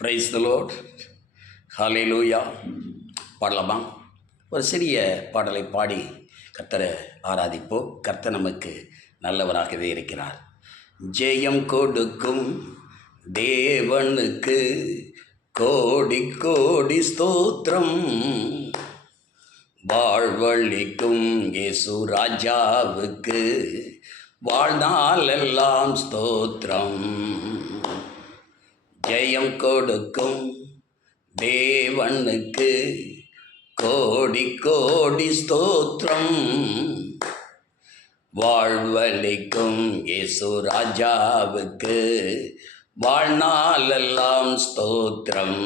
Praise the Lord. ஹல்லேலூயா. பாடலாமா? ஒரு சிறிய பாடலை பாடி கர்த்தரை ஆராதிப்போம். கர்த்தர் நமக்கு நல்லவராகவே இருக்கிறார். ஜெயம் கொடுக்கும் தேவனுக்கு கோடி கோடி ஸ்தோத்திரம், வாழ்வழிக்கும் இயேசு ராஜாவுக்கு வாழ்நாளெல்லாம் ஸ்தோத்திரம். ஜெயம் கொடுக்கும் தேவனுக்கு கோடி கோடி ஸ்தோத்திரம், வாழ்வழிக்கும் இயேசு ராஜாவுக்கு வாழ்நாளெல்லாம் ஸ்தோத்திரம்.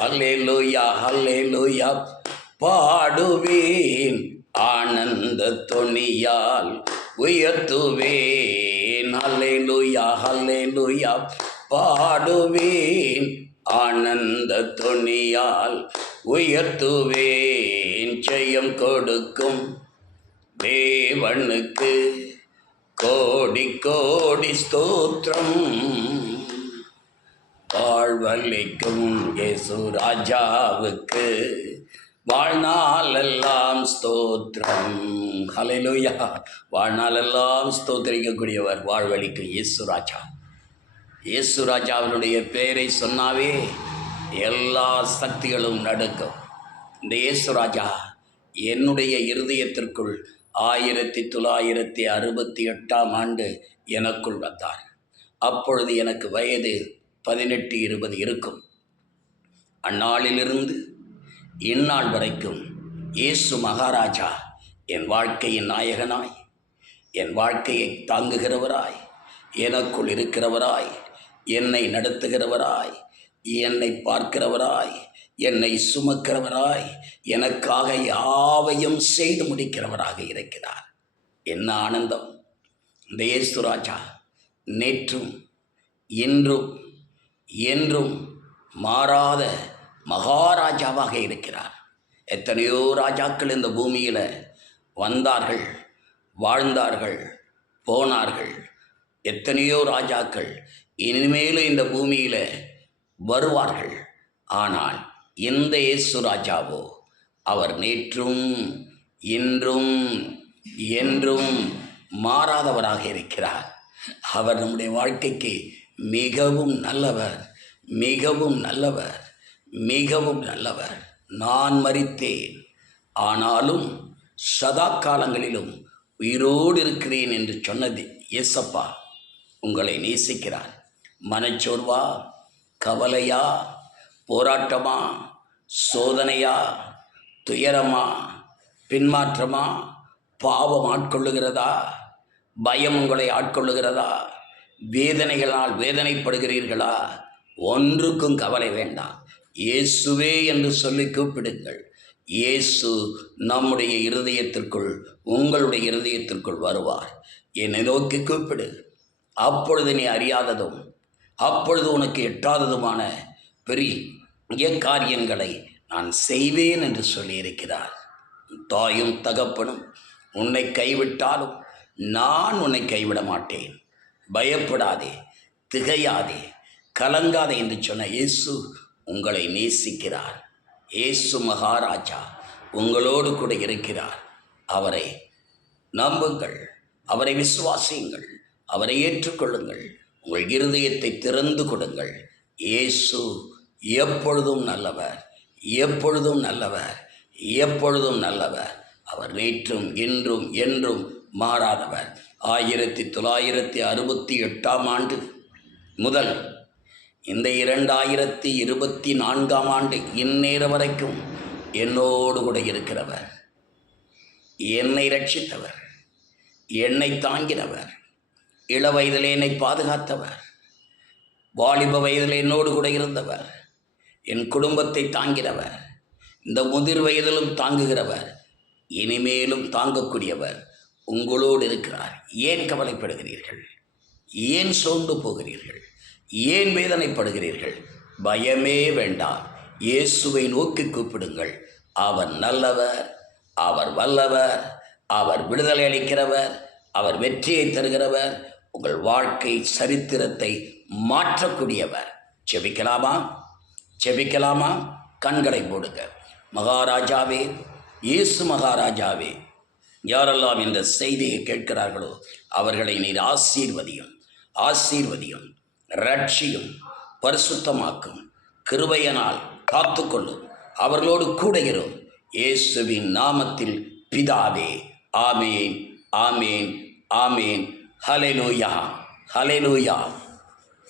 ஹல்லேலூயா ஹல்லேலூயா. பாடுவேன் ஆனந்த தொனியால் உயர்த்துவேன். ஹல்லேலூயா ஹல்லேலூயா. பாடுவேன் ஆனந்த தொனியால் உயர்த்துவேன். ஜெயம் கொடுக்கும் தேவனுக்கு கோடி கோடி ஸ்தோத்திரம், வாழ்வழிக்கும் இயேசு ராஜாவுக்கு வாழ்நாளெல்லாம் ஸ்தோத்திரம். ஹல்லேலூயா. வாழ்நாளெல்லாம் ஸ்தோத்திரிக்கக்கூடியவர் வாழ்வழிக்கும் இயேசு ராஜா. இயேசு ராஜாவினுடைய பெயரை சொன்னாவே எல்லா சக்திகளும் நடுக்கும். இந்த இயேசு ராஜா என்னுடைய இருதயத்திற்குள் 1968 எனக்குள் வந்தார். அப்பொழுது எனக்கு வயது 18-20 இருக்கும். அந்நாளிலிருந்து இந்நாள் வரைக்கும் இயேசு மகாராஜா என் வாழ்க்கையின் நாயகனாய், என் வாழ்க்கையை தாங்குகிறவராய், எனக்குள் இருக்கிறவராய், என்னை நடத்துகிறவராய், என்னை பார்க்கிறவராய், என்னை சுமக்கிறவராய், எனக்காக யாவையும் செய்து முடிக்கிறவராக இருக்கிறார். என்ன ஆனந்தம்! இந்த இயேசு ராஜா நேற்றும் இன்றும் என்றும் மாறாத மகாராஜாவாக இருக்கிறார். எத்தனையோ ராஜாக்கள் இந்த பூமியில் வந்தார்கள், வாழ்ந்தார்கள், போனார்கள். எத்தனையோ ராஜாக்கள் இனிமேலும் இந்த பூமியில் வருவார்கள். ஆனால் இந்த இயேசு ராஜாவோ அவர் நேற்றும் இன்றும் என்றும் மாறாதவராக இருக்கிறார். அவர் நம்முடைய வாழ்க்கைக்கு மிகவும் நல்லவர், மிகவும் நல்லவர், மிகவும் நல்லவர். நான் மரித்தேன், ஆனாலும் சதா காலங்களிலும் உயிரோடு இருக்கிறேன் என்று சொன்னது இயேசப்பா உங்களை நேசிக்கிறார். மனச்சோர்வா, கவலையா, போராட்டமா, சோதனையா, துயரமா, பின்மாற்றமா, பாவம் ஆட்கொள்ளுகிறதா, பயம் உங்களை ஆட்கொள்ளுகிறதா, வேதனைகளால் வேதனைப்படுகிறீர்களா? ஒன்றுக்கும் கவலை வேண்டாம். இயேசுவே என்று சொல்லி கூப்பிடுங்கள். இயேசு நம்முடைய இருதயத்திற்குள், உங்களுடைய இருதயத்திற்குள் வருவார். என்னை நோக்கி கூப்பிடு, அப்பொழுது நீ அறியாததும் அப்பொழுது உனக்கு எட்டாததுமான பெரிய காரியங்களை நான் செய்வேன் என்று சொல்லியிருக்கிறார். தாயும் தகப்பனும் உன்னை கைவிட்டாலும் நான் உன்னை கைவிட மாட்டேன். பயப்படாதே, திகையாதே, கலங்காதே என்று சொன்ன இயேசு உங்களை நேசிக்கிறார். இயேசு மகாராஜா உங்களோடு கூட இருக்கிறார். அவரை நம்புங்கள், அவரை விசுவாசியுங்கள், அவரை ஏற்றுக்கொள்ளுங்கள். உங்கள் இருதயத்தை திறந்து கொடுங்கள். இயேசு எப்பொழுதும் நல்லவர், எப்பொழுதும் நல்லவர், எப்பொழுதும் நல்லவர். அவர் நேற்றும் இன்றும் என்றும் மாறாதவர். 1968 முதல் இந்த 2024 இந்நேரம் வரைக்கும் என்னோடு கூட இருக்கிறவர், என்னை ரட்சித்தவர், என்னை தாங்கினவர், இள வயதிலே என்னை பாதுகாத்தவர், வாலிப வயதில் என்னோடு கூட இருந்தவர், என் குடும்பத்தை தாங்கினவர், இந்த முதிர் வயதிலும் தாங்குகிறவர், இனிமேலும் தாங்கக்கூடியவர் உங்களோடு இருக்கிறார். ஏன் கவலைப்படுகிறீர்கள்? ஏன் சோர்ந்து போகிறீர்கள்? ஏன் வேதனைப்படுகிறீர்கள்? பயமே வேண்டாம். இயேசுவை நோக்கி கூப்பிடுங்கள். அவர் நல்லவர், அவர் வல்லவர், அவர் விடுதலை அளிக்கிறவர், அவர் வெற்றியை தருகிறவர், உங்கள் வாழ்க்கை சரித்திரத்தை மாற்றக்கூடியவர். செபிக்கலாமா? செபிக்கலாமா? கண்களை மூடுங்க. மகாராஜாவே, இயேசு மகாராஜாவே, யாரெல்லாம் இந்த செய்தியை கேட்கிறார்களோ அவர்களை நீர் ஆசீர்வதியும், ஆசீர்வதியும், ரட்சியும், பரிசுத்தமாக்கும், கிருபையினால் காத்துக்கொள்ளும், அவர்களோடு கூட இரும். இயேசுவின் நாமத்தில் பிதாவே. ஆமேன், ஆமேன், ஆமேன். ஹல்லேலூயா, ஹல்லேலூயா.